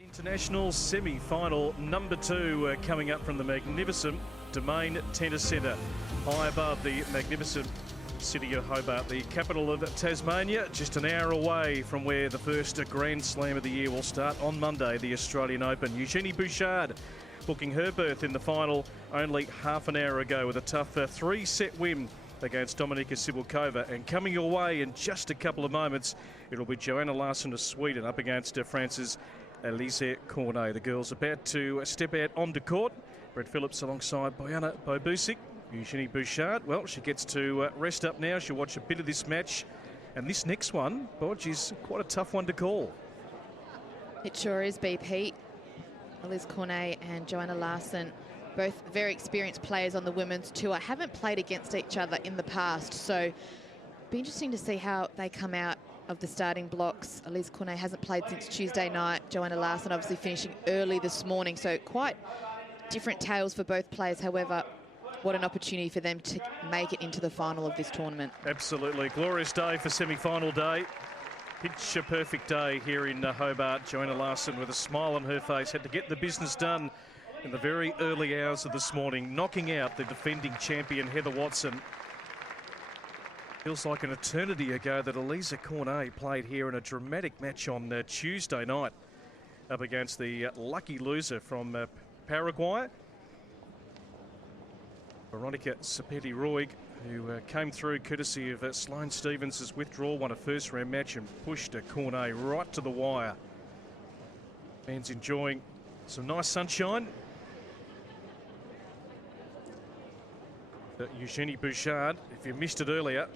International semi-final number 2 coming up from the magnificent Domain Tennis Centre, high above the magnificent city of Hobart, the capital of Tasmania, just an hour away from where the first Grand Slam of the year will start on Monday, the Australian Open. Eugenie Bouchard booking her berth in the final only half an hour ago with a tough 3-set win against Dominika Cibulkova. And coming your way in just a couple of moments, it'll be Johanna Larsson of Sweden up against France's Alize Cornet. The girls about to step out onto court. Brett Phillips alongside Bojana Bobusic. Eugenie Bouchard, well, she gets to rest up now. She'll watch a bit of this match. And this next one, Bodge, is quite a tough one to call. It sure is, BP. Alize Cornet and Johanna Larsson, both very experienced players on the women's tour, haven't played against each other in the past. So be interesting to see how they come out of the starting blocks. Alize Cornet hasn't played since Tuesday night. Johanna Larsson obviously finishing early this morning. So quite different tales for both players. However, what an opportunity for them to make it into the final of this tournament. Absolutely. Glorious day for semi-final day. Picture perfect day here in Hobart. Johanna Larsson with a smile on her face had to get the business done in the very early hours of this morning, knocking out the defending champion Heather Watson. Feels like an eternity ago that Alize Cornet played here in a dramatic match on Tuesday night up against the lucky loser from Paraguay, Veronica Sepeti-Roig, who came through courtesy of Sloane Stevens' withdrawal, won a first-round match and pushed Cornet right to the wire. Fans enjoying some nice sunshine. Eugenie Bouchard, if you missed it earlier,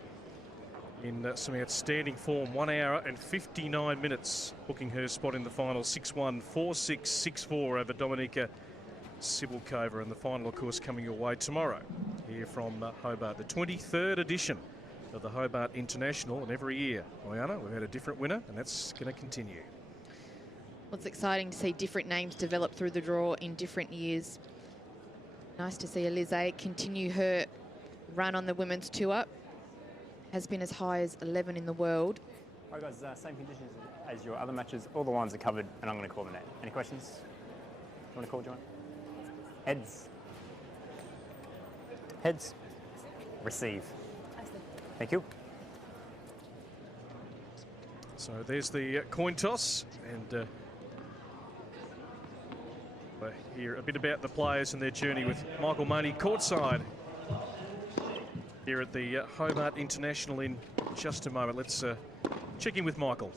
in some outstanding form, 1 hour and 59 minutes, booking her spot in the final, 6-1, 4-6, 6-4 over Dominika Cibulkova. And the final, of course, coming your way tomorrow here from Hobart, the 23rd edition of the Hobart International. And every year, Diana, we've had a different winner, and that's going to continue. Well, it's exciting to see different names develop through the draw in different years. Nice to see Alize continue her run on the women's tour. Has been as high as 11 in the world. All right, guys, same conditions as your other matches. All the lines are covered, and I'm going to call the net. Any questions? You want to call, John? Heads. Heads. Receive. Thank you. So there's the coin toss, and we'll hear a bit about the players and their journey with Michael Money courtside here at the Hobart International in just a moment. Let's check in with Michael.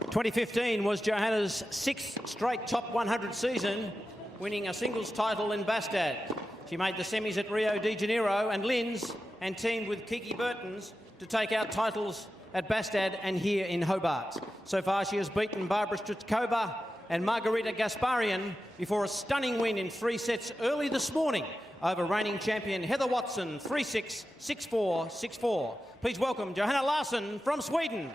2015 was Johanna's 6th straight top 100 season, winning a singles title in Bastad. She made the semis at Rio de Janeiro and Linz and teamed with Kiki Bertens to take out titles at Bastad and here in Hobart. So far she has beaten Barbara Strycova and Margarita Gasparian before a stunning win in 3 sets early this morning over reigning champion Heather Watson, 3-6, 6-4, 6-4. Please welcome Johanna Larsson from Sweden.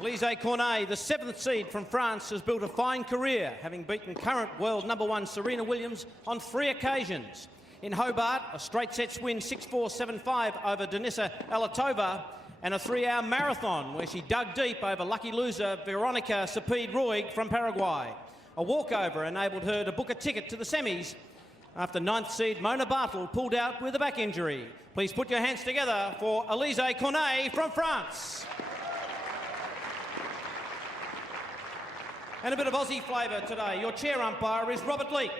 Alize Cornet, the 7th seed from France, has built a fine career, having beaten current world #1 Serena Williams on 3 occasions. In Hobart, a straight sets win 6-4, 7-5 over Denisa Alatova, and a 3-hour marathon where she dug deep over lucky loser Veronica Sepeti-Roig from Paraguay. A walkover enabled her to book a ticket to the semis after 9th seed Mona Bartel pulled out with a back injury. Please put your hands together for Alize Cornet from France. And a bit of Aussie flavour today. Your chair umpire is Robert Leake.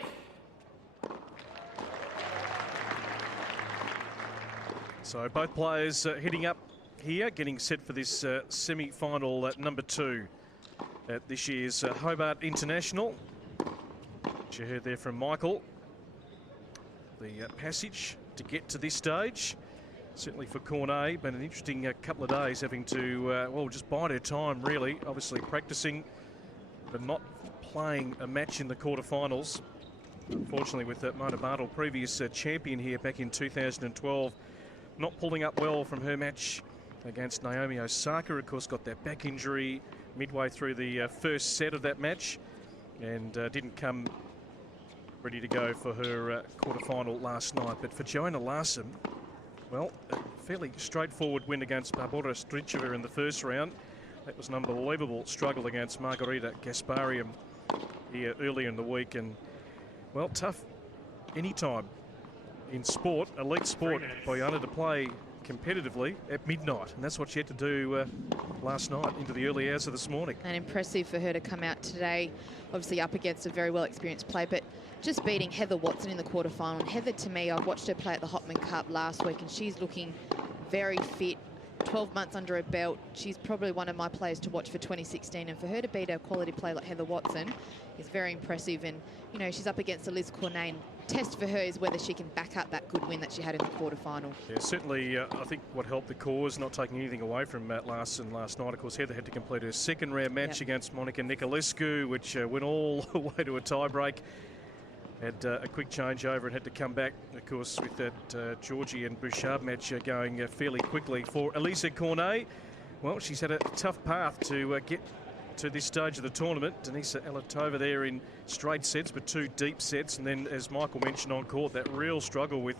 So both players heading up here, getting set for this semi-final number 2 at this year's Hobart International. You heard there from Michael the passage to get to this stage. Certainly for Cornet, been an interesting couple of days, having to, well, just bide her time, really. Obviously practicing, but not playing a match in the quarterfinals. Unfortunately, with Mona Bartel, previous champion here back in 2012, not pulling up well from her match against Naomi Osaka. Of course, got that back injury midway through the first set of that match, and didn't come ready to go for her quarterfinal last night. But for Johanna Larsson, well, fairly straightforward win against Barbora Stricheva in the first round. That was an unbelievable struggle against Margarita Gasparian here earlier in the week. And, well, tough anytime in sport, elite sport, Bojana, to play competitively at midnight. And that's what she had to do last night into the early hours of this morning. And impressive for her to come out today, obviously up against a very well-experienced player, but just beating Heather Watson in the quarterfinal. And Heather, to me, I watched her play at the Hopman Cup last week, and she's looking very fit. 12 months under her belt. She's probably one of my players to watch for 2016, and for her to beat a quality player like Heather Watson is very impressive. And, you know, she's up against Alize Cornet. Test for her is whether she can back up that good win that she had in the quarterfinal. Yeah, certainly, I think what helped the cause, not taking anything away from Matt Larsson last night. Of course, Heather had to complete her second round match against Monica Niculescu, which went all the way to a tie-break. Had a quick changeover and had to come back, of course, with that Georgie and Bouchard match going fairly quickly. For Alize Cornet, well, she's had a tough path to get to this stage of the tournament. Denisa Alatova there in straight sets, but 2 deep sets. And then, as Michael mentioned on court, that real struggle with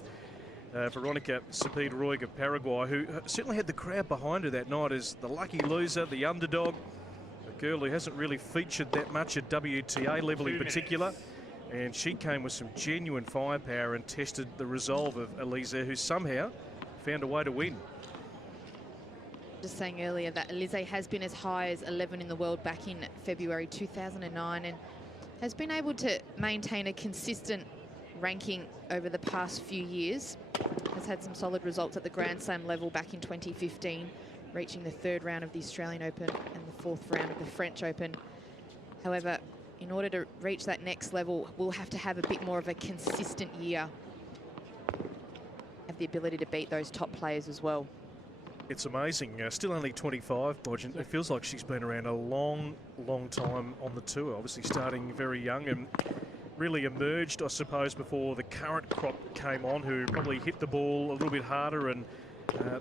Veronica Cepeda-Roig of Paraguay, who certainly had the crowd behind her that night as the lucky loser, the underdog, a girl who hasn't really featured that much at WTA level in particular. And she came with some genuine firepower and tested the resolve of Alize, who somehow found a way to win. Just saying earlier that Alize has been as high as 11 in the world back in February 2009 and has been able to maintain a consistent ranking over the past few years. Has had some solid results at the Grand Slam level back in 2015, reaching the 3rd round of the Australian Open and the 4th round of the French Open. However, in order to reach that next level, we'll have to have a bit more of a consistent year. Have the ability to beat those top players as well. It's amazing. Still only 25, Bodge. It feels like she's been around a long, long time on the tour. Obviously starting very young and really emerged, I suppose, before the current crop came on, who probably hit the ball a little bit harder and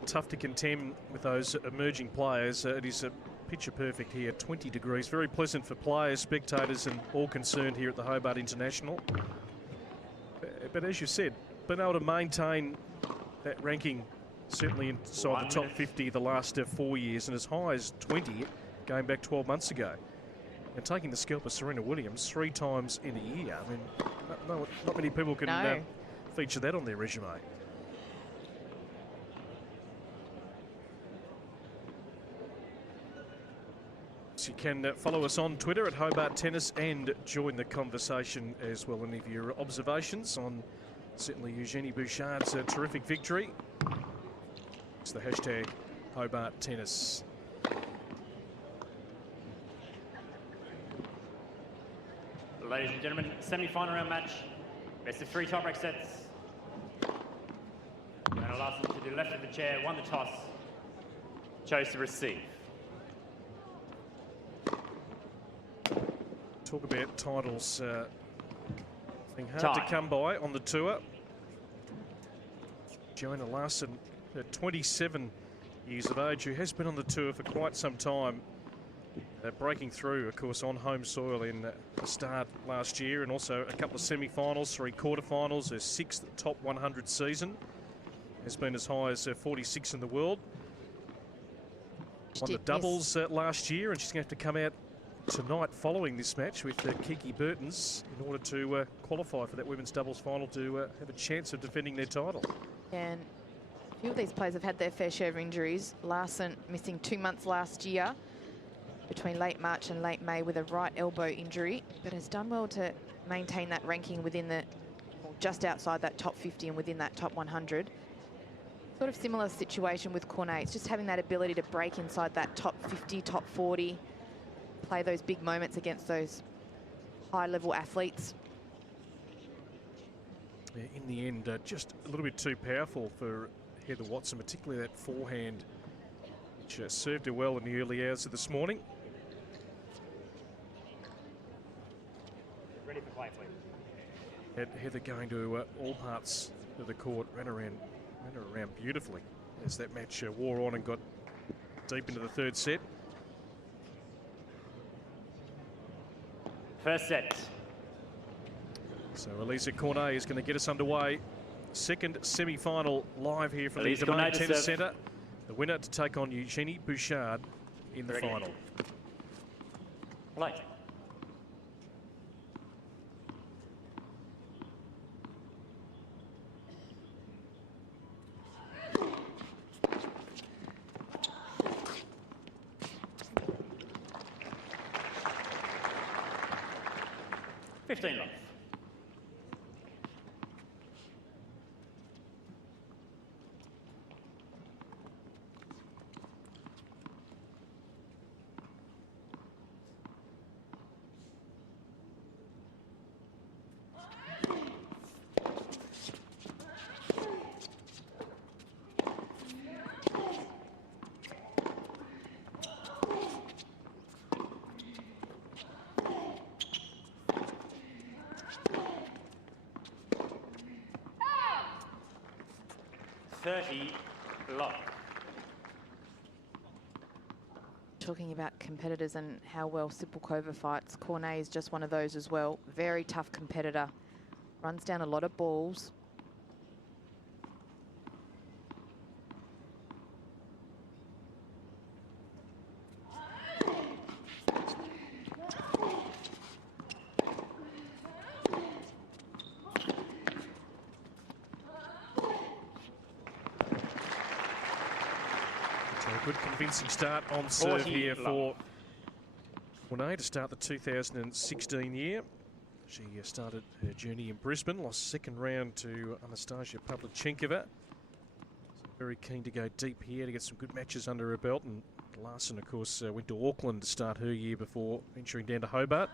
tough to contend with those emerging players. It is a picture perfect here, 20 degrees. Very pleasant for players, spectators and all concerned here at the Hobart International. But as you said, been able to maintain that ranking certainly inside the top 50 the last 4 years, and as high as 20 going back 12 months ago. And taking the scalp of Serena Williams 3 times in a year. I mean, not many people can feature that on their resume. You can follow us on Twitter at Hobart Tennis and join the conversation as well. Any of your observations on certainly Eugenie Bouchard's terrific victory. It's the hashtag Hobart Tennis. Ladies and gentlemen, semi-final round match. Best of 3 tie-break sets. Johanna Larsson to the left of the chair, won the toss, chose to receive. Talk about titles being hard to come by on the tour. Johanna Larsson, 27 years of age, who has been on the tour for quite some time, breaking through, of course, on home soil in the start last year, and also a couple of semi-finals, 3 quarterfinals. Her 6th top 100 season has been as high as 46 in the world. Won the doubles last year, and she's going to have to come out tonight following this match with Kiki Bertens in order to qualify for that women's doubles final to have a chance of defending their title. And a few of these players have had their fair share of injuries. Larsson missing 2 months last year between late March and late May with a right elbow injury, but has done well to maintain that ranking within the, or just outside that top 50 and within that top 100. Sort of similar situation with Cornet. It's just having that ability to break inside that top 50, top 40, play those big moments against those high-level athletes. Yeah, in the end, just a little bit too powerful for Heather Watson, particularly that forehand, which served her well in the early hours of this morning. Ready for play, please. Had Heather going to all parts of the court, ran around beautifully as that match wore on and got deep into the 3rd set. First set. So Alize Cornet is going to get us underway. second semi-final live here from Alize the Domain Cornet to Tennis serve. Centre. The winner to take on Eugenie Bouchard in the Ready. final. Light. $15 love. $30 love. Talking about competitors and how well Sipilkova fights, Cornet is just one of those as well. Very tough competitor. Runs down a lot of balls. Good convincing start on serve here for Cornet to start the 2016 year. She started her journey in Brisbane, lost second round to Anastasia Pavlyuchenkova. So very keen to go deep here to get some good matches under her belt. And Larsson, of course, went to Auckland to start her year before venturing down to Hobart.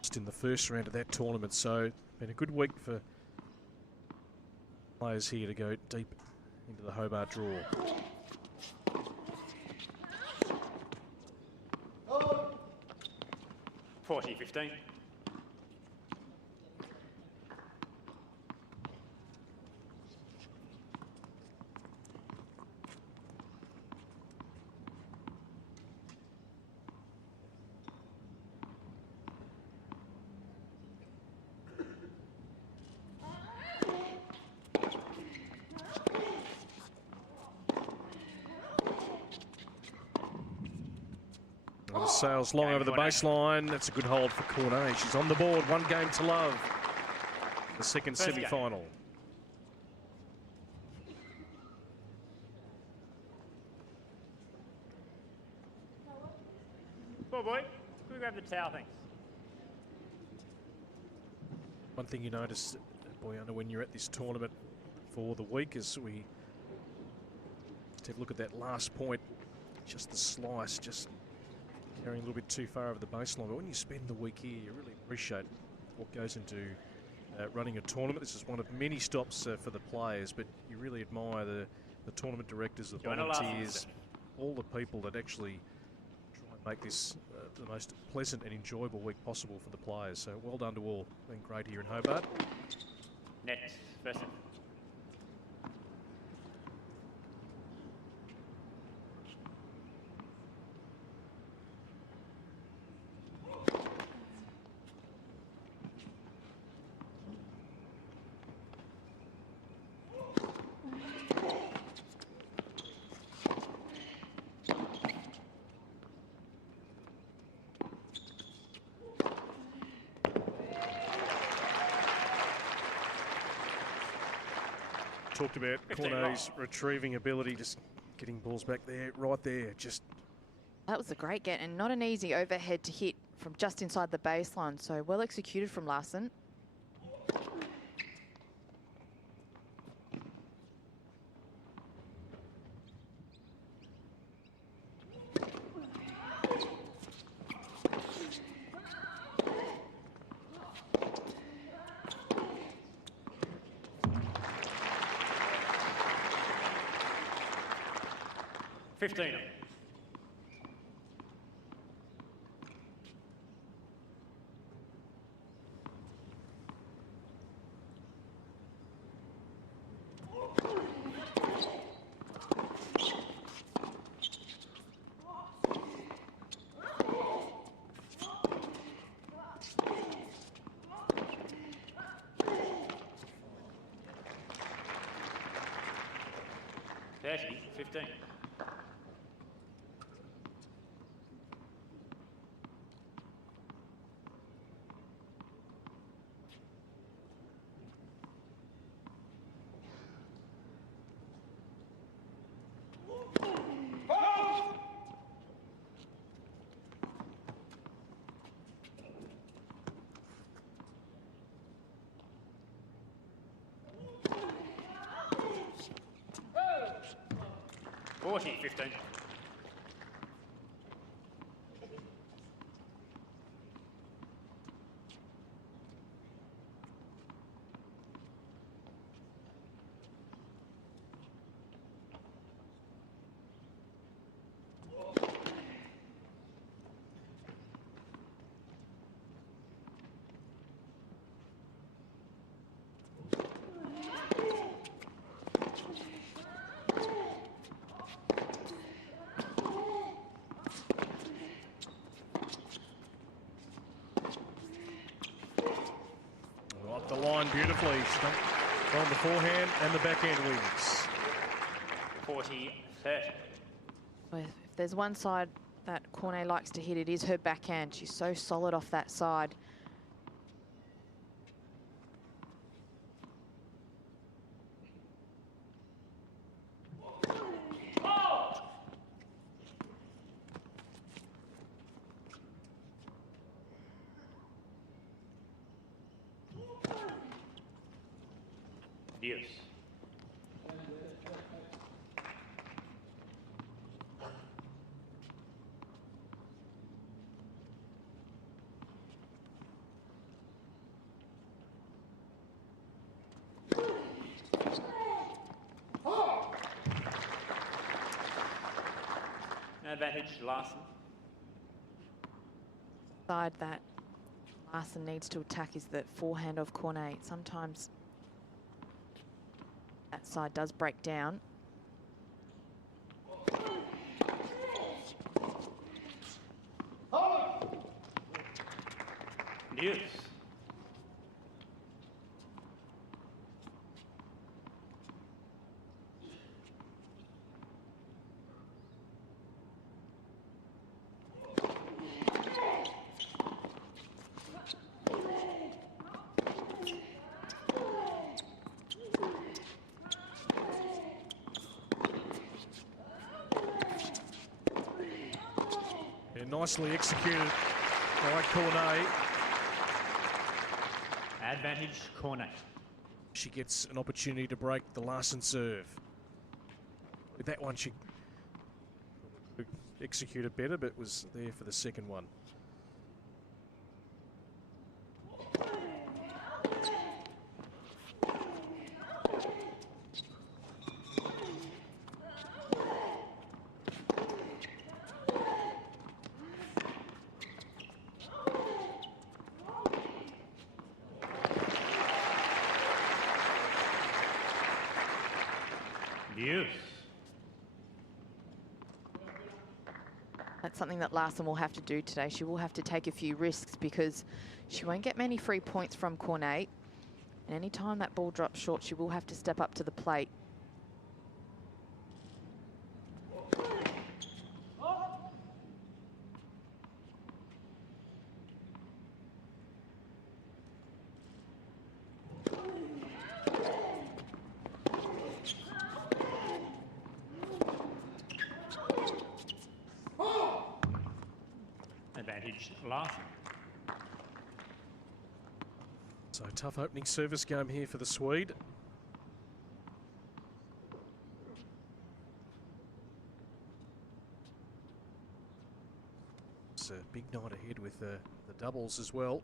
Just in the first round of that tournament, so been a good week for players here to go deep into the Hobart draw. $40-15. Sails long over the baseline. That's a good hold for Cornet. She's on the board. 1 game to love. The second semi-final. Poor boy. Can we grab the towel, thanks? One thing you notice, Boyana, when you're at this tournament for the week is we take a look at that last point. Just the slice, just carrying a little bit too far over the baseline. But when you spend the week here, you really appreciate what goes into running a tournament. This is one of many stops for the players, but you really admire the tournament directors, the volunteers, all the people that actually try and make this the most pleasant and enjoyable week possible for the players. So well done to all. Been great here in Hobart. Net, first. Talked about Cornet's retrieving ability, just getting balls back there, right there. Just that was a great get and not an easy overhead to hit from just inside the baseline. So well executed from Larsson. $15. 30-15. $40-15. Up the line beautifully. From the forehand and the backhand wins. 40-30. Well, if there's one side that Cornet likes to hit, it is her backhand. She's so solid off that side. Yes. An advantage, Larsson. Side that Larsson needs to attack is the forehand of Cornet. Sometimes that side does break down. Yes. Nicely executed by Cornet. Advantage, Cornet. She gets an opportunity to break the Larsson serve. With that one, she could execute it better, but was there for the second one. Yes. That's something that Larsson will have to do today. She will have to take a few risks because she won't get many free points from Cornet. And any time that ball drops short, she will have to step up to the plate. Advantage, Larsson. So tough opening service game here for the Swede. It's a big night ahead with the doubles as well.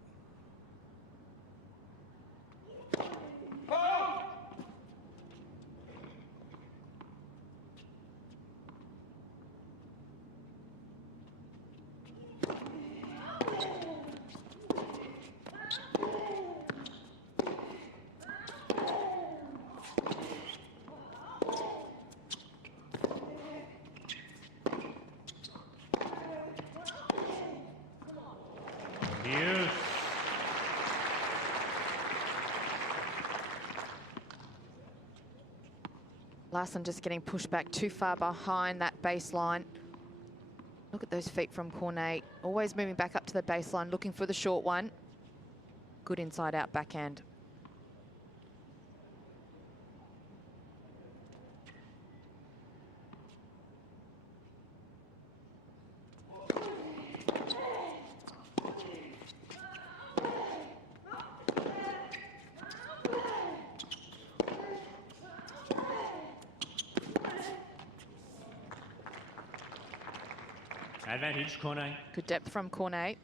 Yes. Larsson just getting pushed back too far behind that baseline. Look at those feet from Cornet. Always moving back up to the baseline, looking for the short one. Good inside-out backhand. Advantage, Cornet. Good depth from Cornet.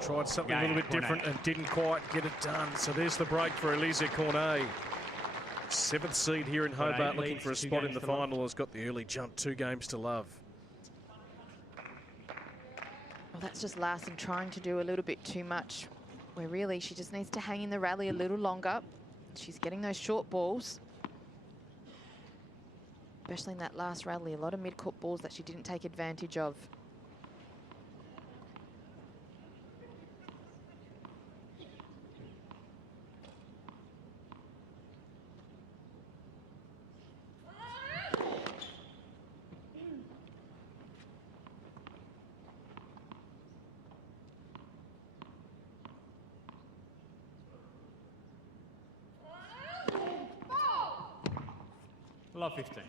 Tried something a little bit different and didn't quite get it done. So there's the break for Alize Cornet. 7th seed here in Hobart, looking for a spot in the final. Has got the early jump, 2 games to love. Well, that's just Larsson trying to do a little bit too much, where really she just needs to hang in the rally a little longer. She's getting those short balls, especially in that last rally. A lot of mid-court balls that she didn't take advantage of. Love 15.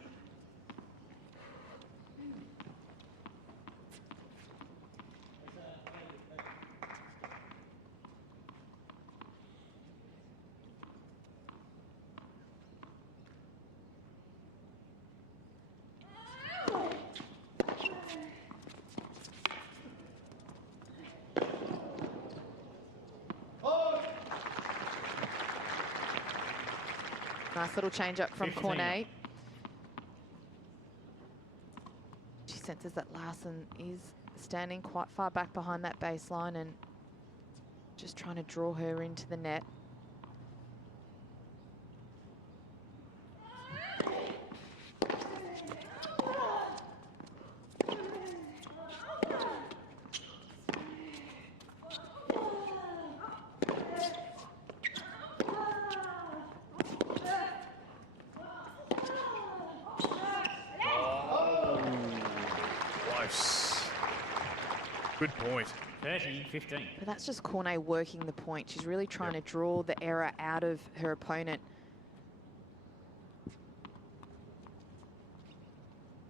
Nice little change up from 15. Cornet. She senses that Larsson is standing quite far back behind that baseline and just trying to draw her into the net. Good point. 30-15. But that's just Cornet working the point. She's really trying to draw the error out of her opponent.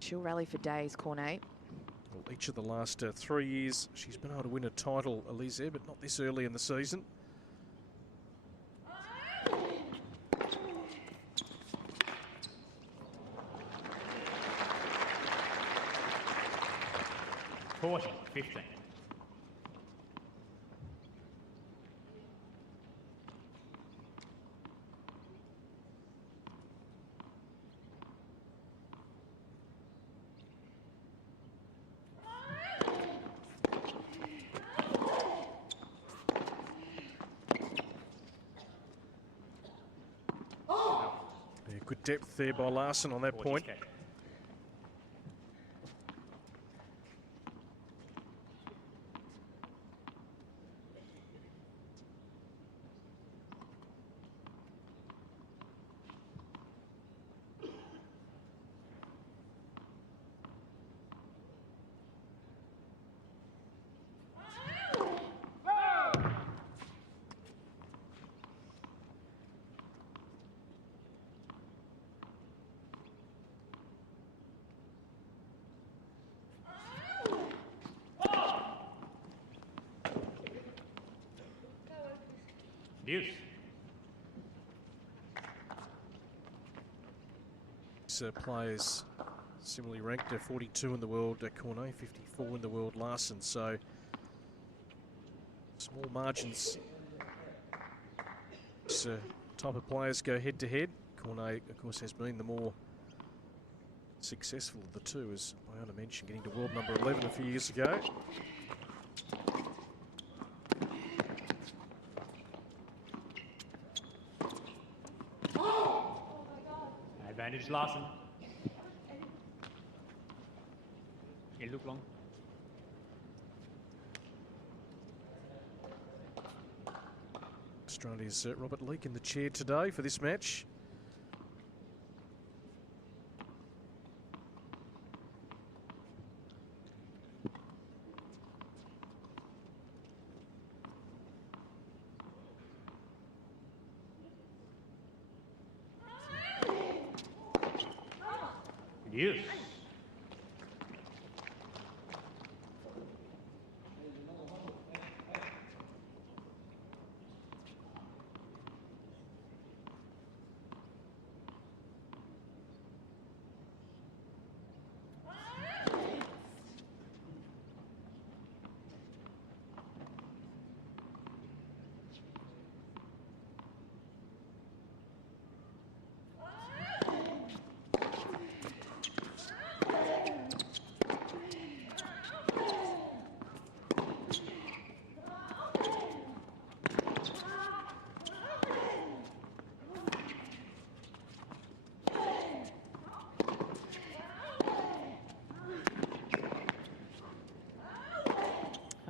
She'll rally for days, Cornet. Well, each of the last 3 years, she's been able to win a title, Alize, but not this early in the season. $40-15. Yeah, good depth there by Larsson on that point. Deuce. Players similarly ranked, 42 in the world, Cornet, 54 in the world, Larsson. So small margins. This type of players go head to head. Cornet, of course, has been the more successful of the two, as Johanna mentioned, getting to world number 11 a few years ago. Advantage Larsson. It look long. Australia's Robert Leake in the chair today for this match. Yes.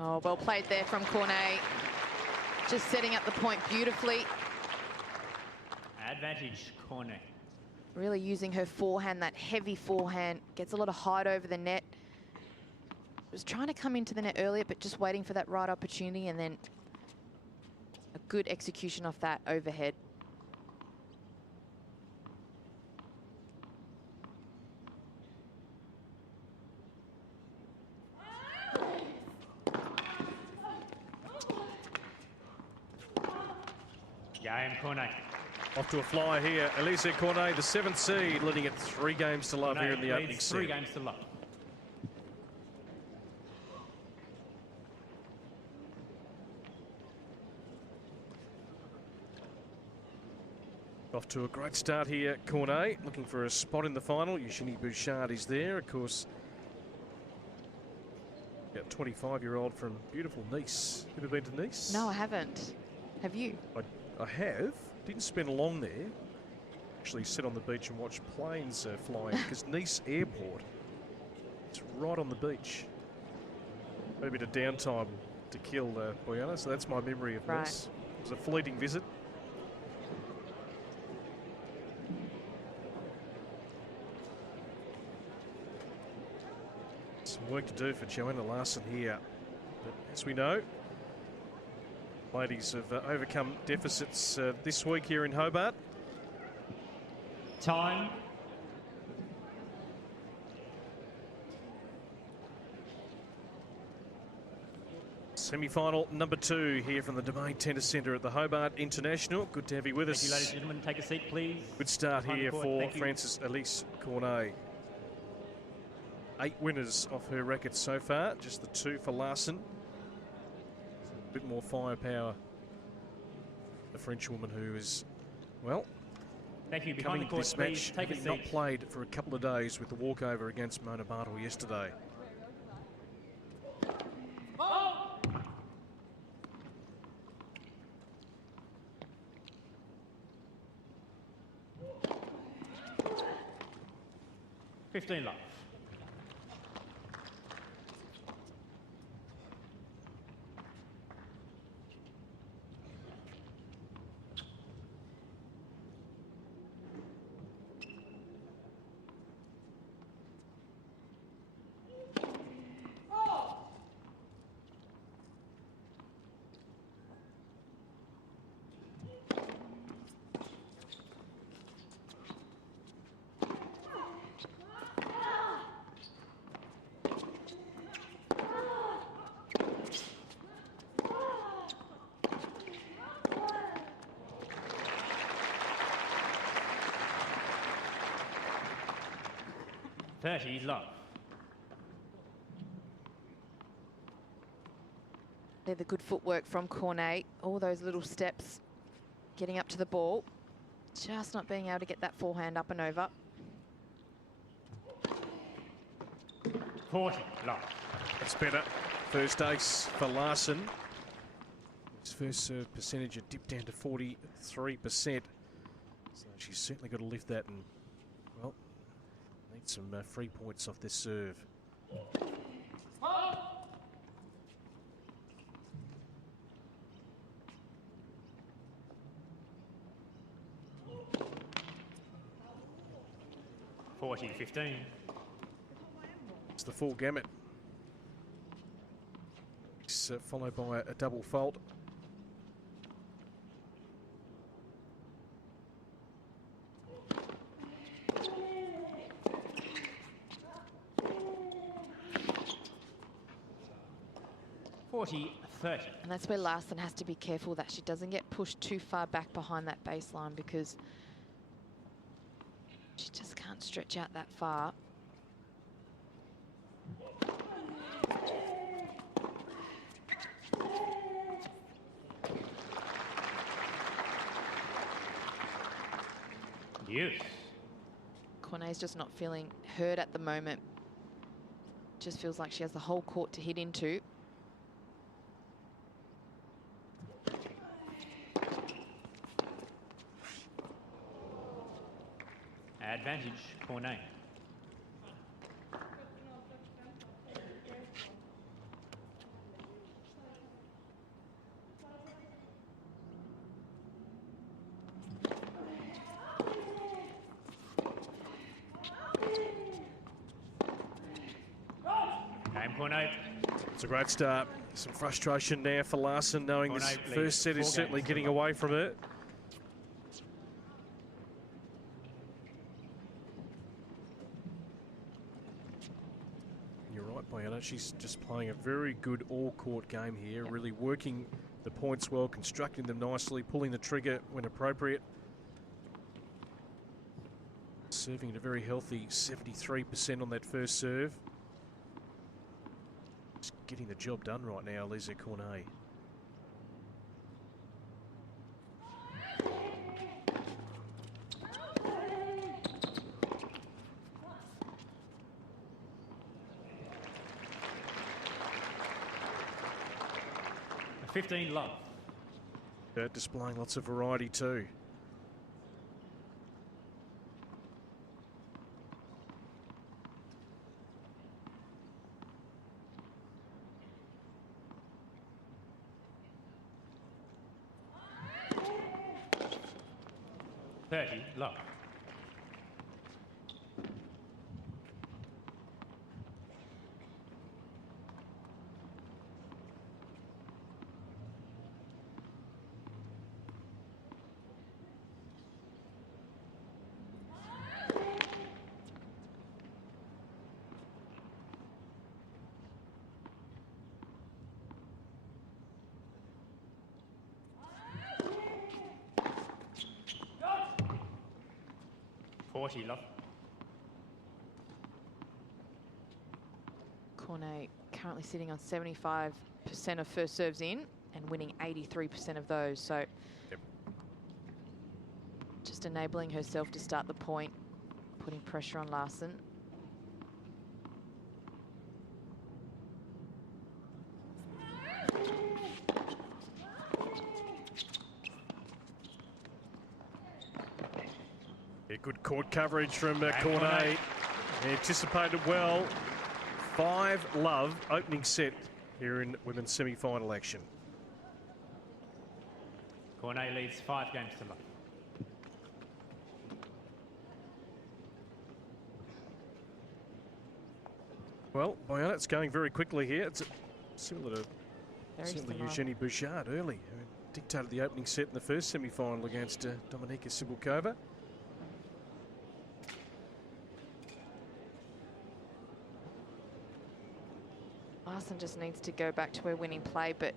Oh, well played there from Cornet. Just setting up the point beautifully. Advantage Cornet. Really using her forehand, that heavy forehand. Gets a lot of height over the net. Was trying to come into the net earlier, but just waiting for that right opportunity, and then a good execution off that overhead. Game Cornet. Off to a flyer here. Alize Cornet, the 7th seed, leading at 3 games to love here in the opening set. 3 games to love. Off to a great start here, Cornet, looking for a spot in the final. Eugenie Bouchard is there, of course. 25-year-old from beautiful Nice. Ever been to Nice? No, I haven't. Have you? I have. Didn't spend long there. Actually sit on the beach and watch planes flying, because Nice Airport, it's right on the beach. Maybe a bit of downtime to kill, Boyana, so that's my memory of Nice. It was a fleeting visit. Some work to do for Johanna Larsson here. But as we know, ladies have overcome deficits this week here in Hobart. Time. Semi-final number 2 here from the Domain Tennis Centre at the Hobart International. Good to have you with us. Thank you, ladies and gentlemen. Take a seat, please. Good start Behind here the court. for Thank you. Frances Alize Cornet. 8 winners off her record so far, just the 2 for Larsson. A bit more firepower. The French woman who is, well, Thank you. coming Behind the into court, this please. match, Take a having not seat. played for a couple of days with the walkover against Mona Bartel yesterday. Oh! 15 love. Love. They're the good footwork from Cornet. All those little steps getting up to the ball. Just not being able to get that forehand up and over. 40 love. That's better. First ace for Larsson. His first serve percentage had dipped down to 43%. So she's certainly got to lift that and, well, need some free points off this serve. Oh. 40-15. It's the full gamut. It's followed by a double fault. And that's where Larsson has to be careful that she doesn't get pushed too far back behind that baseline, because she just can't stretch out that far. Yes. Cornet's just not feeling hurt at the moment. Just feels like she has the whole court to hit into. Advantage, Cornet. Game Cornet. It's a great start. Some frustration now for Larsson, knowing this first set is certainly getting away from her. She's just playing a very good all-court game here, really working the points well, constructing them nicely, pulling the trigger when appropriate. Serving at a very healthy 73% on that first serve. Just getting the job done right now, Alize Cornet. A 15 love. Displaying lots of variety too. Love. Love. Cornet currently sitting on 75% of first serves in and winning 83% of those. So just enabling herself to start the point, putting pressure on Larsson. Good court coverage from Cornet. Anticipated well. 5-love opening set here in women's semi-final action. Cornet leads 5 games to love. Well, Boyana, it's going very quickly here. It's similar to Eugenie Bouchard early, who dictated the opening set in the first semi-final against Dominika Cibulkova. Larsson just needs to go back to her winning play, but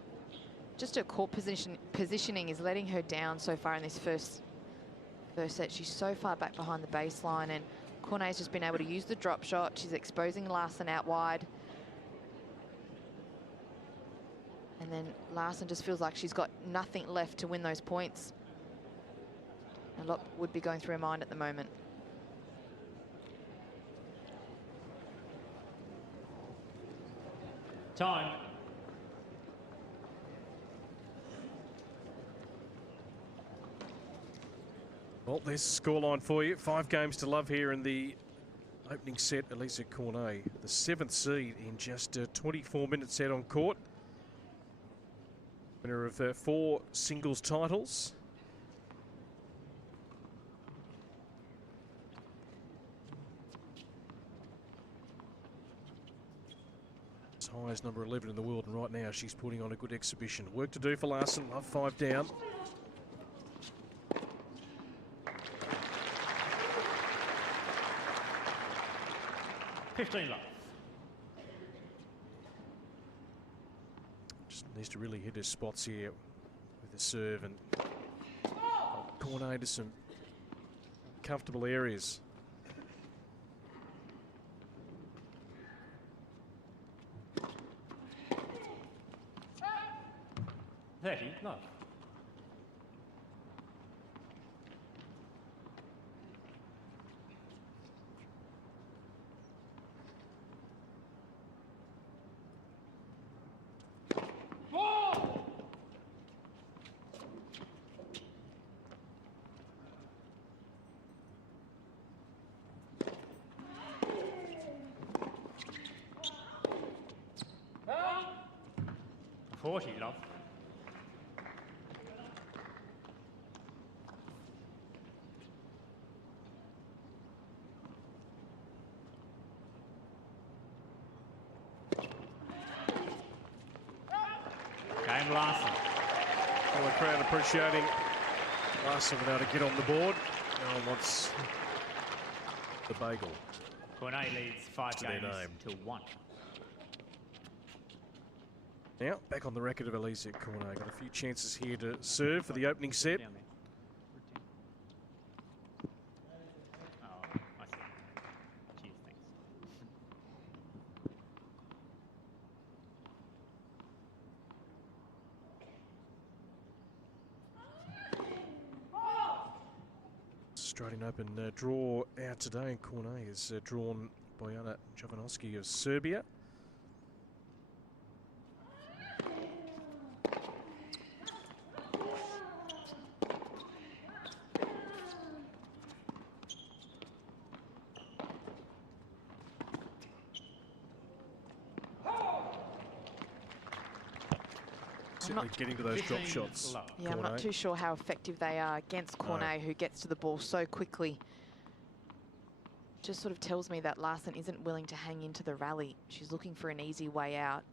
just her court positioning is letting her down so far in this first set. She's so far back behind the baseline, and Cornet's just been able to use the drop shot. She's exposing Larsson out wide. And then Larsson just feels like she's got nothing left to win those points. A lot would be going through her mind at the moment. Time. Well, there's the scoreline for you. 5 games to love here in the opening set. Alize Cornet, the 7th seed in just 24 minutes out on court. Winner of 4 singles titles. As high as number 11 in the world, and right now she's putting on a good exhibition. Work to do for Larsson. Love 5 down. $15 love. Just needs to really hit his spots here with the serve and Cornet into some comfortable areas. $30 love. $40 love. Game Larsson. Well, the crowd appreciating Larsson without to get on the board. No one wants the bagel. Cornet leads 5 games to 1. Now, back on the record of Alize Cornet. Got a few chances here to serve for the opening set. Down there. Oh, I see. Cheers, thanks. Australian Open draw out today, and Cornet is drawn Bojana Jovanovski of Serbia. Certainly getting to those drop shots. Yeah, I'm not too sure how effective they are against Cornet, who gets to the ball so quickly. Just sort of tells me that Larsson isn't willing to hang into the rally. She's looking for an easy way out.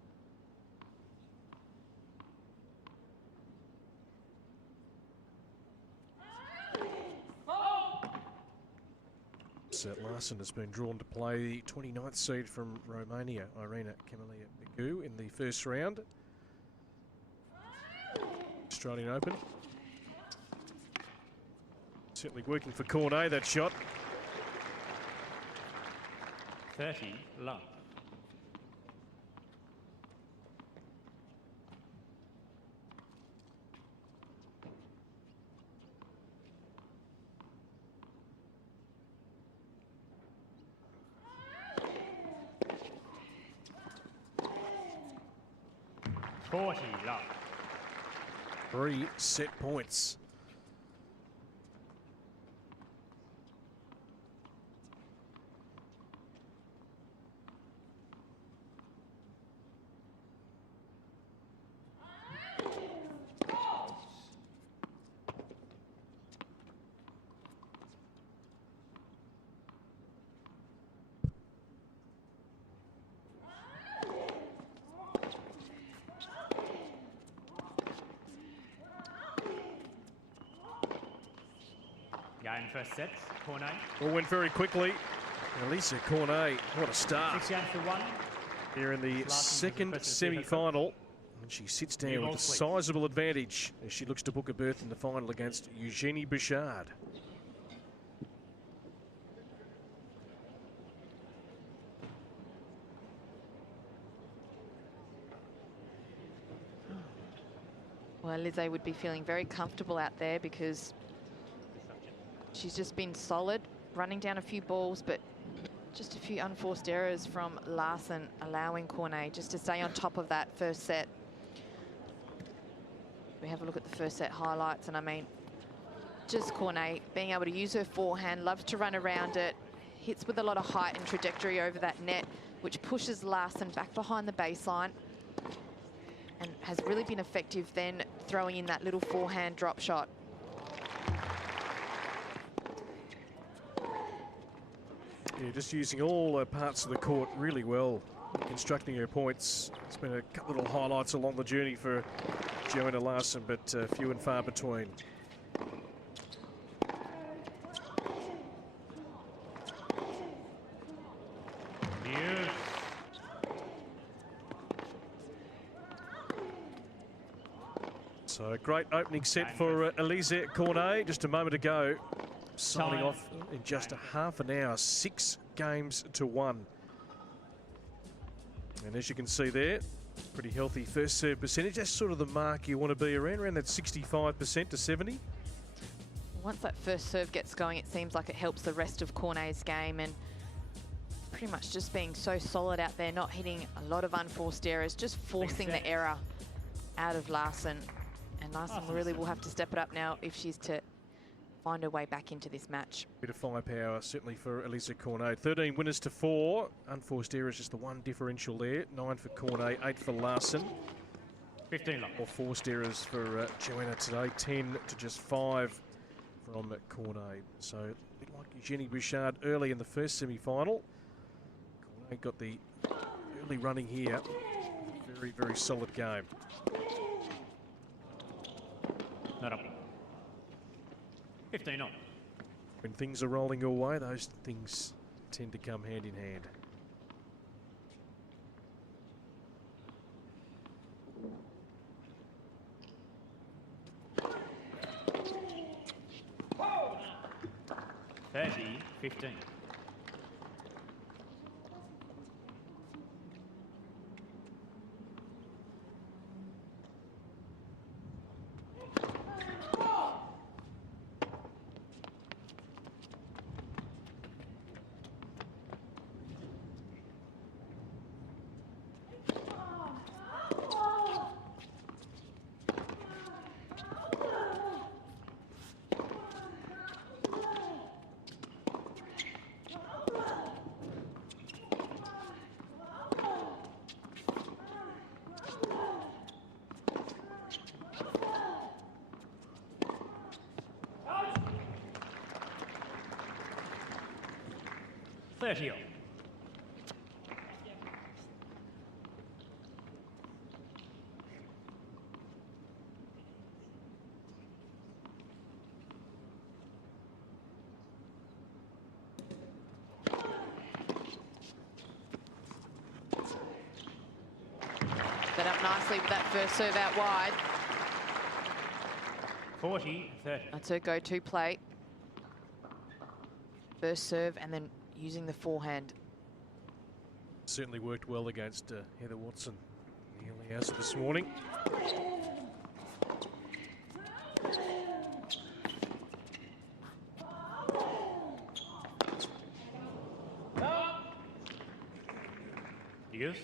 Larsson has been drawn to play the 29th seed from Romania, Aryna Sabalenka, in the first round. Australian Open. Certainly working for Cornet, that shot. 30 love. $40 love. 3 set points. Game first set, Cornet. All went very quickly. Alize Cornet, what a start. 6 games to 1. Here in the second semi-final. And she sits down with a sizable advantage as she looks to book a berth in the final against Eugenie Bouchard. Well, Alize would be feeling very comfortable out there because she's just been solid, running down a few balls, but Just a few unforced errors from Larsson, allowing Cornet just to stay on top of that first set. We have a look at the first set highlights, and I mean, just Cornet being able to use her forehand, loves to run around it, hits with a lot of height and trajectory over that net, which pushes Larsson back behind the baseline, and has really been effective then throwing in that little forehand drop shot. Yeah, just using all parts of the court really well, constructing her points. It's been a couple little highlights along the journey for Johanna Larsson, but few and far between. So a great opening set for Alize Cornet just a moment ago. Signing off in just a half an hour, 6 games to 1. And as you can see there, pretty healthy first serve percentage. That's sort of the mark you want to be around that 65% to 70. Once that first serve gets going, it seems like it helps the rest of Cornet's game, and pretty much just being so solid out there, not hitting a lot of unforced errors, just forcing the error out of Larsson. And Larsson really will have to step it up now if she's to find her way back into this match. Bit of firepower certainly for Alize Cornet. 13 winners to 4. Unforced errors just the one differential there. 9 for Cornet, 8 for Larsson. 15 long. Or forced errors for Johanna today. 10 to just 5 from Cornet. So a bit like Eugenie Bouchard early in the first semi-final. Cornet got the early running here. Very, very solid game. Not up. 15 on. When things are rolling your way, those things tend to come hand in hand. Whoa. 30-15. Thirty. Set up nicely with that first serve out wide. 40-30. That's her go-to play. First serve and then using the forehand. Certainly worked well against Heather Watson in the early hours of this morning. Yes.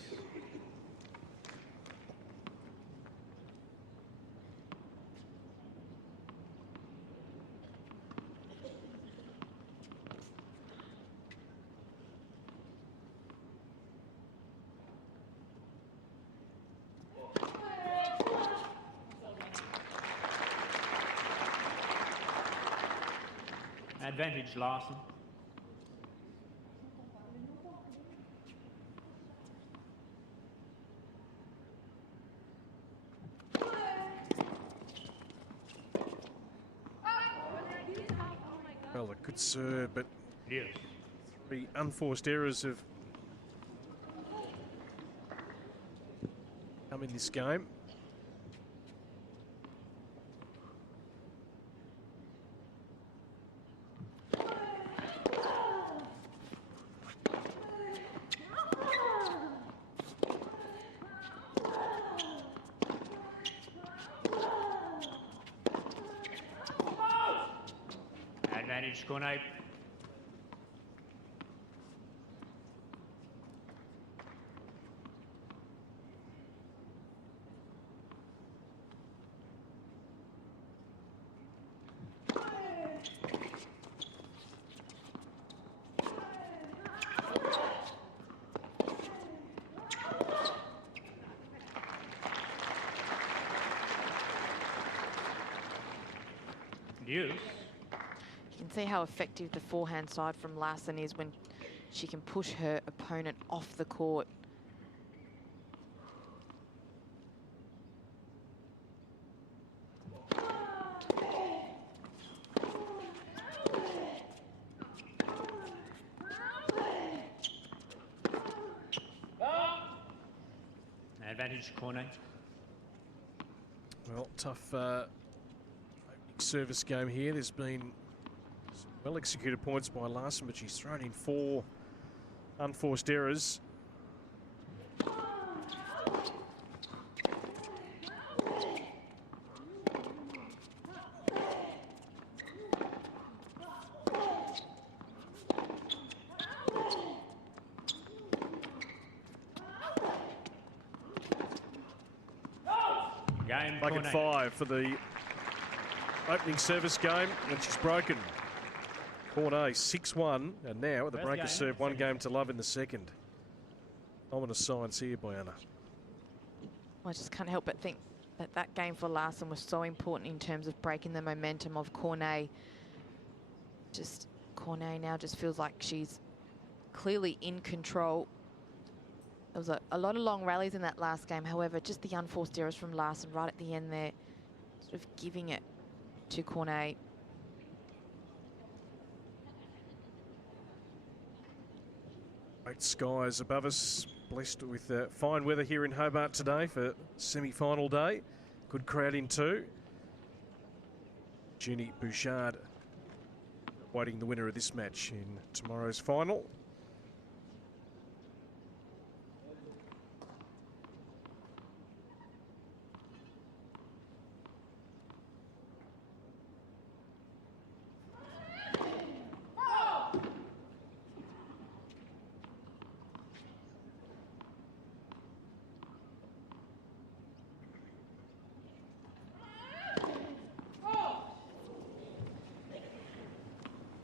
Advantage Larsson. Well, a good serve, but Yes. 3 unforced errors have come in this game. Advantage Cornet. Deuce. You can see how effective the forehand side from Larsson is when she can push her opponent off the court. Advantage Cornet. Well, tough service game here. There's been some well-executed points by Larsson, but she's thrown in 4 unforced errors. Game Bucket Cornet. 5 for the opening service game, and she's broken. Cornet 6-1, and now at the First break of game, serve, 1 second. game to love in the second. Ominous signs here by Anna. I just can't help but think that that game for Larsson was so important in terms of breaking the momentum of Cornet. Just Cornet now just feels like she's clearly in control. There was a lot of long rallies in that last game. However, just the unforced errors from Larsson right at the end there, sort of giving it to Cornet. Great skies above us, blessed with fine weather here in Hobart today for semi-final day. Good crowd in too. Eugenie Bouchard waiting the winner of this match in tomorrow's final.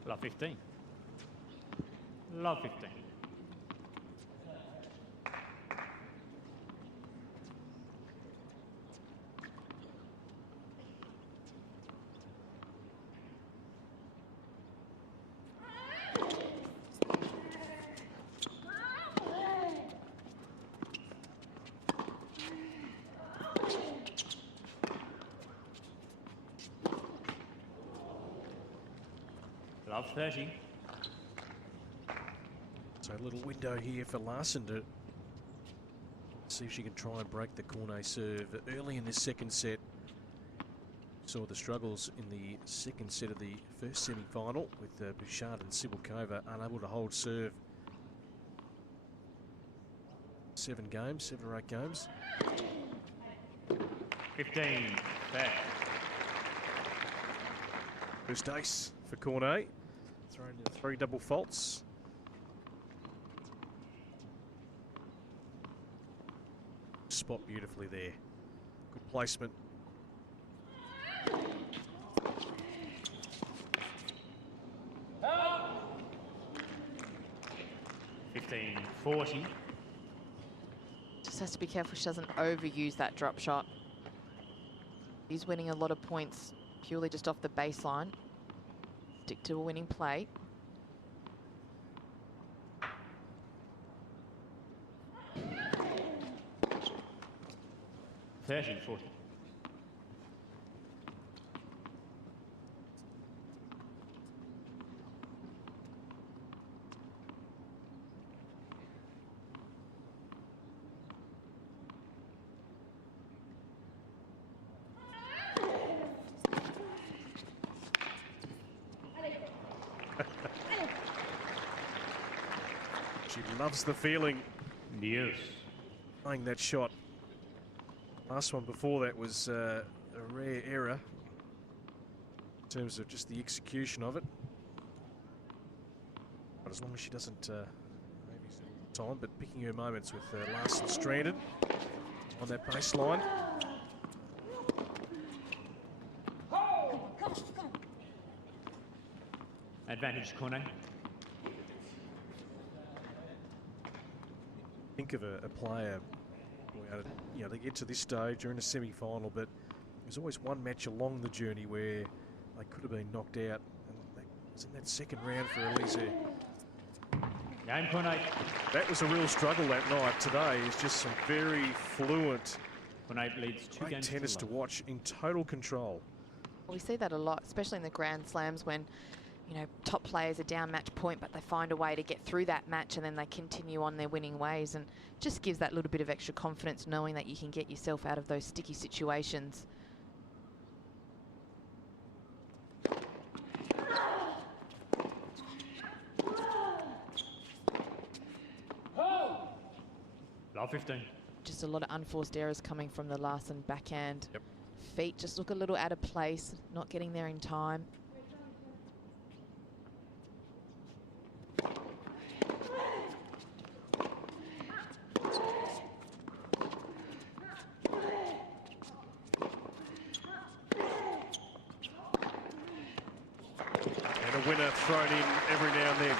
Love 15. Love 15. Love 30. So a little window here for Larsson to see if she can try and break the Cornet serve early in this second set. Saw the struggles in the second set of the first semi-final with Bouchard and Cibulkova unable to hold serve. 7 or 8 games. 15. Fair. First ace for Cornet. Thrown in 3 double faults. Spot beautifully there. Good placement. $15.40. Just has to be careful she doesn't overuse that drop shot. He's winning a lot of points purely just off the baseline. Stick to a winning play. $13.40. She loves the feeling Deuce. playing that shot. Last one before that was a rare error in terms of just the execution of it. But as long as she doesn't maybe time, but picking her moments with Larsson stranded on that baseline. Advantage Cornet. Think of a player, you know, they get to this stage, they're in a semi-final, but there's always one match along the journey where they could have been knocked out. And that was in that second round for Alize. Game point 8. That was a real struggle that night. Today is just some very fluent, Point 8 leads 2 great games tennis to love. watch in total control. We see that a lot, especially in the Grand Slams when, you know, top players are down match point, but they find a way to get through that match and then they continue on their winning ways, and just gives that little bit of extra confidence knowing that you can get yourself out of those sticky situations. Love 15. Just a lot of unforced errors coming from the Larsson backhand. Yep. Feet just look a little out of place, not getting there in time. And a winner thrown in every now and then.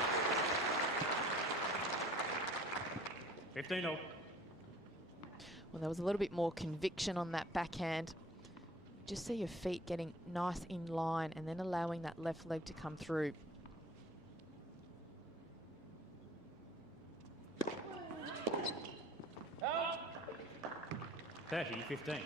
15-0. Well, there was a little bit more conviction on that backhand. Just see your feet getting nice in line and then allowing that left leg to come through. Oh. 30-15.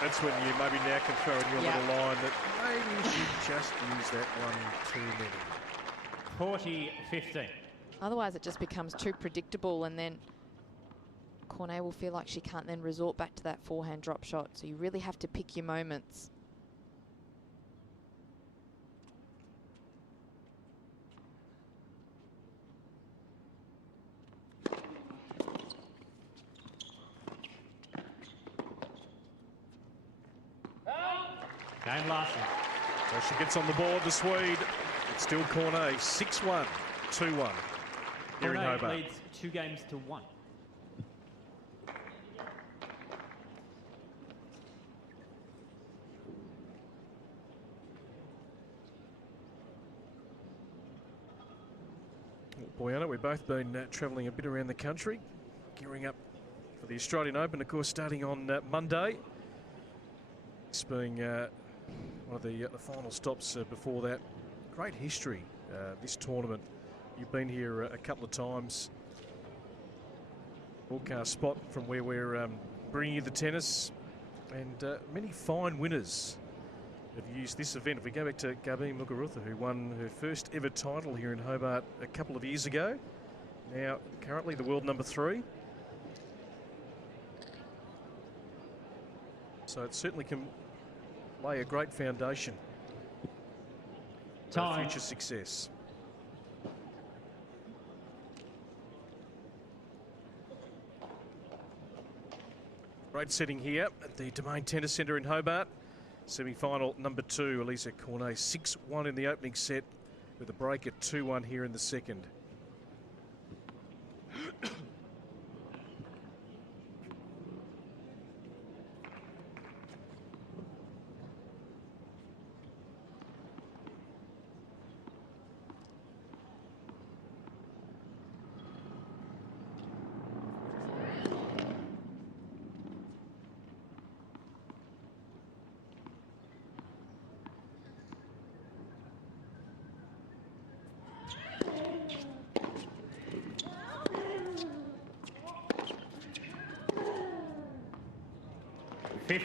That's when you maybe now can throw in your little line that maybe you should just use that one too many. 40-15. Otherwise, it just becomes too predictable, and then Cornet will feel like she can't then resort back to that forehand drop shot. So you really have to pick your moments. Game Larsson. So she gets on the board, the Swede. It's still Cornet, 6-1, 2-1 here in Cornet Hobart. leads 2 games to 1. Boyana, we've both been travelling a bit around the country, gearing up for the Australian Open, of course, starting on Monday. This being one of the final stops before that. Great history, this tournament. You've been here a couple of times. Broadcast spot from where we're bringing you the tennis, and many fine winners have used this event. If we go back to Garbine Muguruza, who won her first ever title here in Hobart a couple of years ago, now currently the world number 3. So it certainly can lay a great foundation for future success. Great setting here at the Domain Tennis Centre in Hobart. Semi-final number 2, Alize Cornet, 6-1 in the opening set with a break at 2-1 here in the second.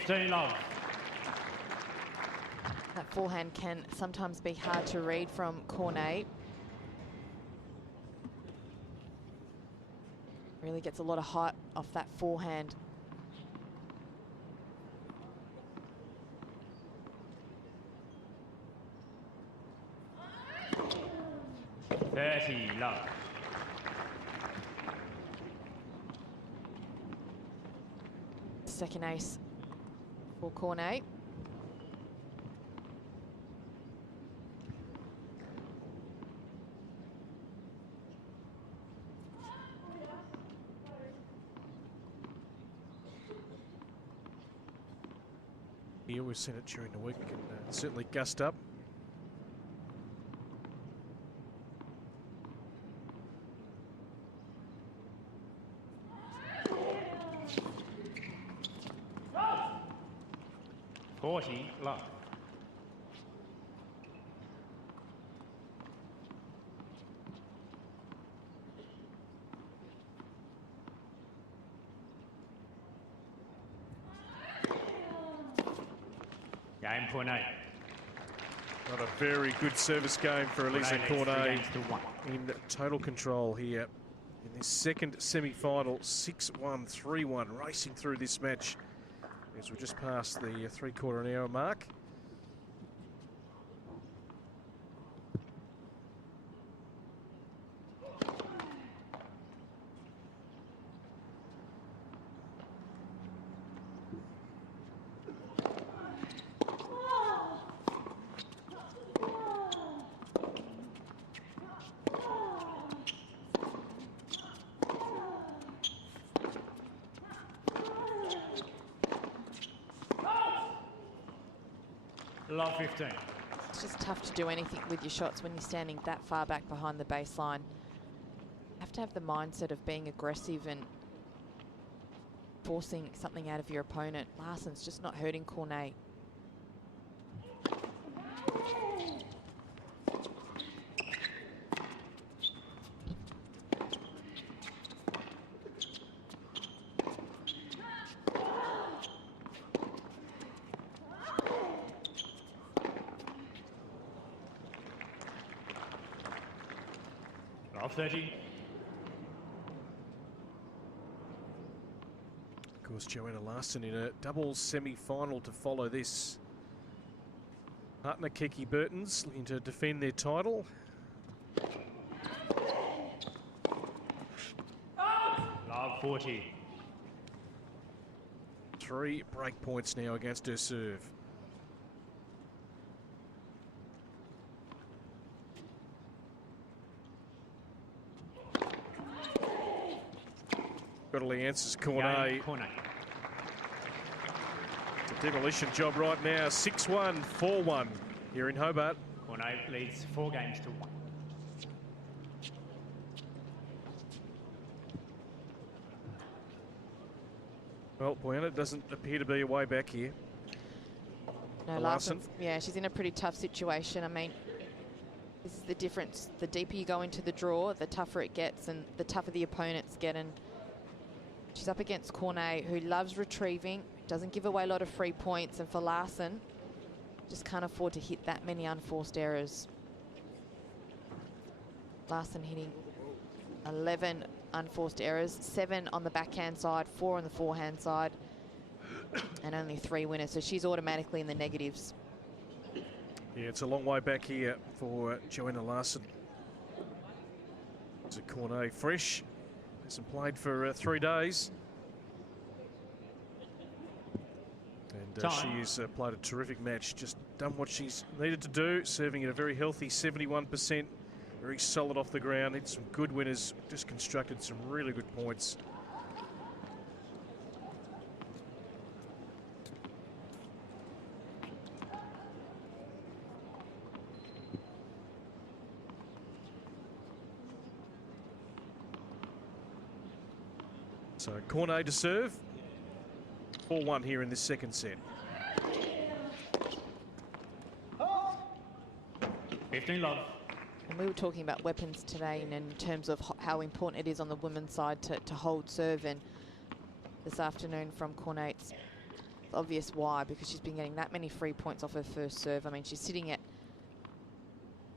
Love. That forehand can sometimes be hard to read from Cornet. Really gets a lot of height off that forehand. Love. Second ace for Cornet. media. We've seen it during the week and certainly gussed up. Love. Game point 8. Not a very good service game for Alize Cornet. In total control here in this second semi-final. 6-1, 3-1, racing through this match as we're just past the 3/4 an hour mark. Love 15. It's just tough to do anything with your shots when you're standing that far back behind the baseline. You have to have the mindset of being aggressive and forcing something out of your opponent. Larsson's just not hurting Cornet. Love 30. Of course, Johanna Larsson in a doubles semi-final to follow this. Partner Kiki Burton's looking to defend their title. Love 40. 3 break points now against her serve. Readily answers Cornet. It's a demolition job right now. 6-1, 4-1 here in Hobart. Cornet leads 4 games to 1. Well, Boyanna doesn't appear to be a way back here. No, Larsson. Yeah, she's in a pretty tough situation. I mean, this is the difference. The deeper you go into the draw, the tougher it gets and the tougher the opponents get. And she's up against Cornet, who loves retrieving, doesn't give away a lot of free points. And for Larsson, just can't afford to hit that many unforced errors. Larsson hitting 11 unforced errors, 7 on the backhand side, 4 on the forehand side, and only 3 winners. So she's automatically in the negatives. Yeah, it's a long way back here for Johanna Larsson. It's a Cornet fresh. Hasn't played for 3 days. And she has played a terrific match. Just done what she's needed to do, serving at a very healthy 71%. Very solid off the ground. Hit some good winners. Just constructed some really good points. So Cornet to serve. 4-1 here in this second set. 15 love. And we were talking about weapons today and in terms of how important it is on the women's side to hold serve. And this afternoon from Cornet, it's obvious why, because she's been getting that many free points off her first serve. I mean, she's sitting at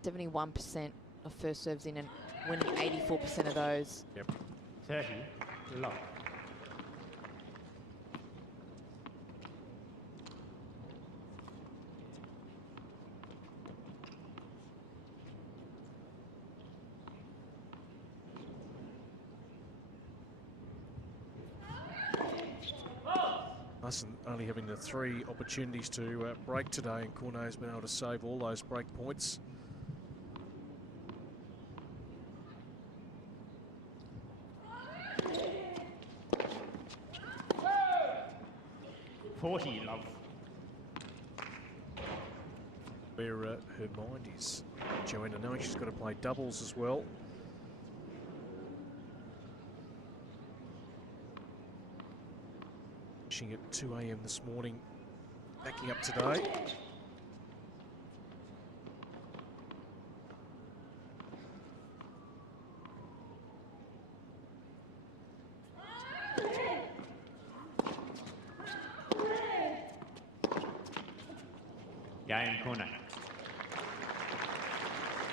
71% of first serves in and winning 84% of those. Yep. 30 love. Larsson only having the 3 opportunities to break today, and Cornet has been able to save all those break points. $40 love. where her mind is. Johanna, knowing she's got to play doubles as well. Finishing at 2 a.m. this morning, backing up today. Game corner.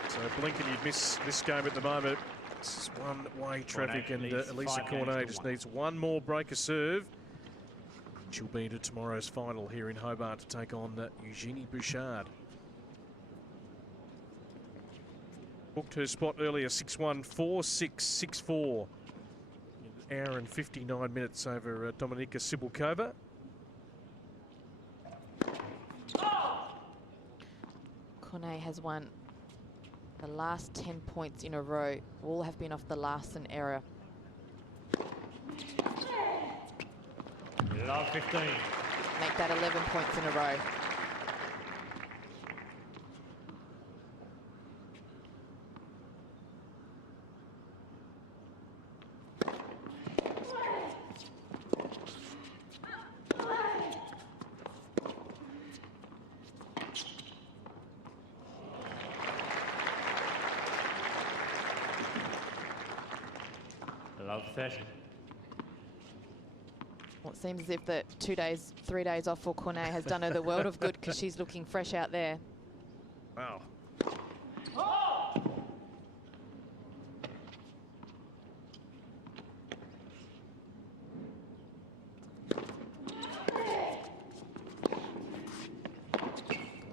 So blink and you'd miss this game at the moment. This is one-way traffic, and Alize Cornet just needs one more break of serve. She'll be into tomorrow's final here in Hobart to take on Eugenie Bouchard. Booked her spot earlier, 6-1, 4-6, 6-4. An hour and 59 minutes over Dominika Cibulkova. Cornet has won the last 10 points in a row. All have been off the Larsson era. Love 15. Make that 11 points in a row. Love 30. Well, it seems as if the 3 days off for Cornet has done her the world of good, because she's looking fresh out there. Wow.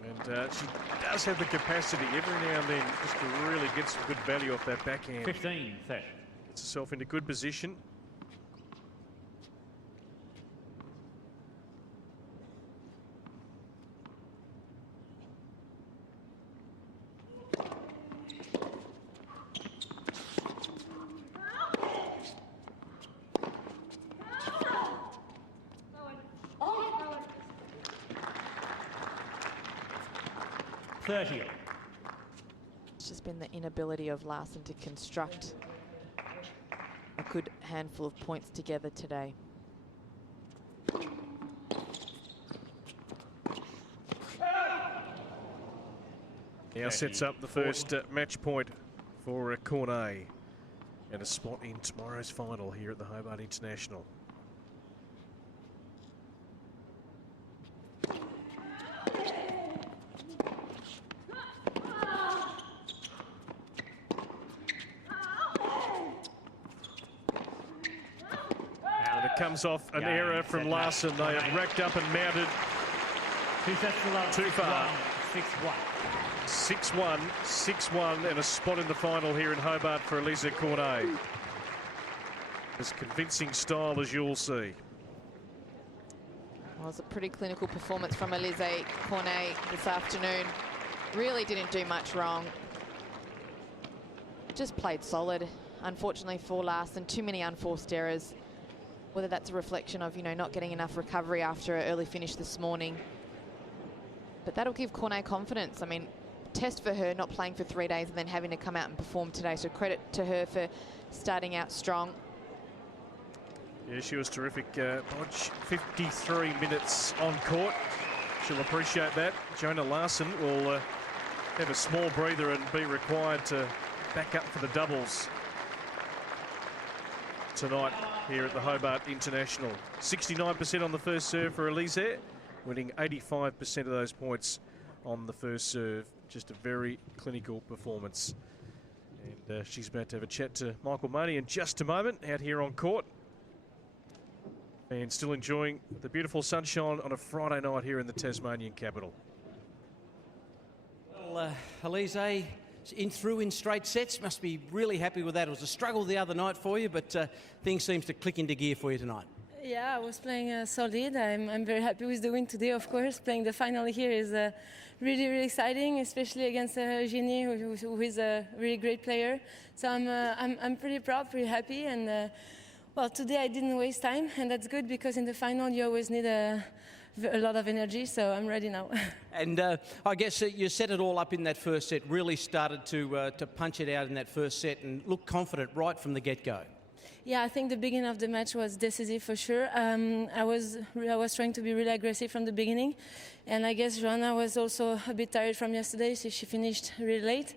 And she does have the capacity every now and then just to really get some good value off that backhand. 15, 30. Gets herself into good position. It's just been the inability of Larsson to construct a good handful of points together today. Now sets up the first match point for Cornet, and a spot in tomorrow's final here at the Hobart International. Comes off an error from Larsson. They have racked up and mounted too far. 6-1, 6-1, and a spot in the final here in Hobart for Alize Cornet. As convincing style as you'll see. Well, it was a pretty clinical performance from Alize Cornet this afternoon. Really didn't do much wrong. Just played solid. Unfortunately for Larsson, too many unforced errors. Whether that's a reflection of, not getting enough recovery after an early finish this morning. But that'll give Cornet confidence. I mean, test for her, not playing for 3 days and then having to come out and perform today. So credit to her for starting out strong. Yeah, she was terrific. Bodge, 53 minutes on court. She'll appreciate that. Johanna Larsson will have a small breather and be required to back up for the doubles tonight here at the Hobart International. 69% on the first serve for Alize, winning 85% of those points on the first serve. Just a very clinical performance. And she's about to have a chat to Michael Money in just a moment out here on court. And still enjoying the beautiful sunshine on a Friday night here in the Tasmanian capital. Well, Alize in straight sets. Must be really happy with that. It was a struggle the other night for you, but things seems to click into gear for you tonight. Yeah, I was playing solid. I'm very happy with the win today, of course. Playing the final here is really, really exciting, especially against Eugenie, who is a really great player. So I'm pretty proud, pretty happy, and well, today I didn't waste time, and that's good, because in the final you always need a a lot of energy, so I'm ready now. And I guess you set it all up in that first set, really started to punch it out in that first set and look confident right from the get-go. Yeah, I think the beginning of the match was decisive for sure. I was trying to be really aggressive from the beginning, and I guess Johanna was also a bit tired from yesterday, so she finished really late.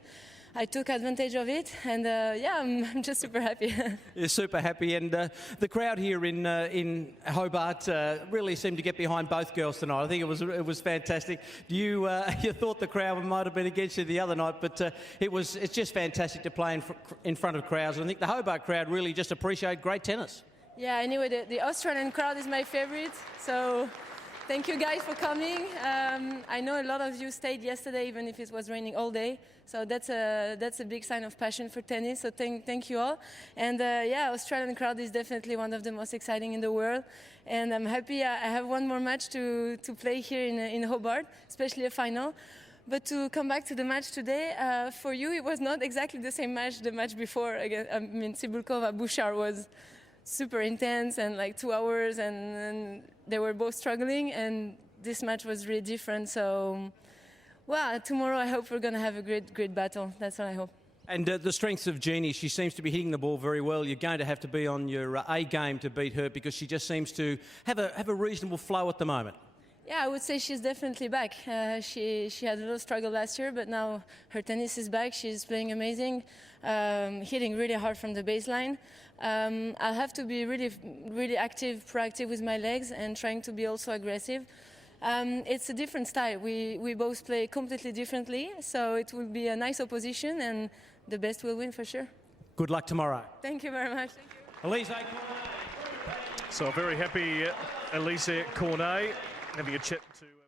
I took advantage of it, and yeah, I'm just super happy. You're super happy, and the crowd here in Hobart really seemed to get behind both girls tonight. I think it was fantastic. You thought the crowd might have been against you the other night, but it's just fantastic to play in front of crowds. And I think the Hobart crowd really just appreciate great tennis. Yeah, anyway, the Australian crowd is my favorite, so thank you guys for coming. I know a lot of you stayed yesterday, even if it was raining all day. So that's a big sign of passion for tennis. So thank you all. And yeah, Australian crowd is definitely one of the most exciting in the world. And I'm happy I have one more match to play here in Hobart, especially a final. But to come back to the match today, for you it was not exactly the same match the match before. Again, I mean, Cibulkova Bouchard was super intense and like 2 hours, and they were both struggling, and this match was really different. So, well, tomorrow I hope we're going to have a great battle. That's what I hope. And the strengths of Jeannie, she seems to be hitting the ball very well. You're going to have to be on your A game to beat her, because she just seems to have a reasonable flow at the moment. Yeah, I would say she's definitely back. She had a little struggle last year, but now her tennis is back. She's playing amazing, hitting really hard from the baseline. I'll have to be really active, proactive with my legs, and trying to be also aggressive. It's a different style. We both play completely differently, so it will be a nice opposition, and the best will win for sure. Good luck tomorrow. Thank you very much. Alize Cornet. So very happy Alize Cornet having a chat to...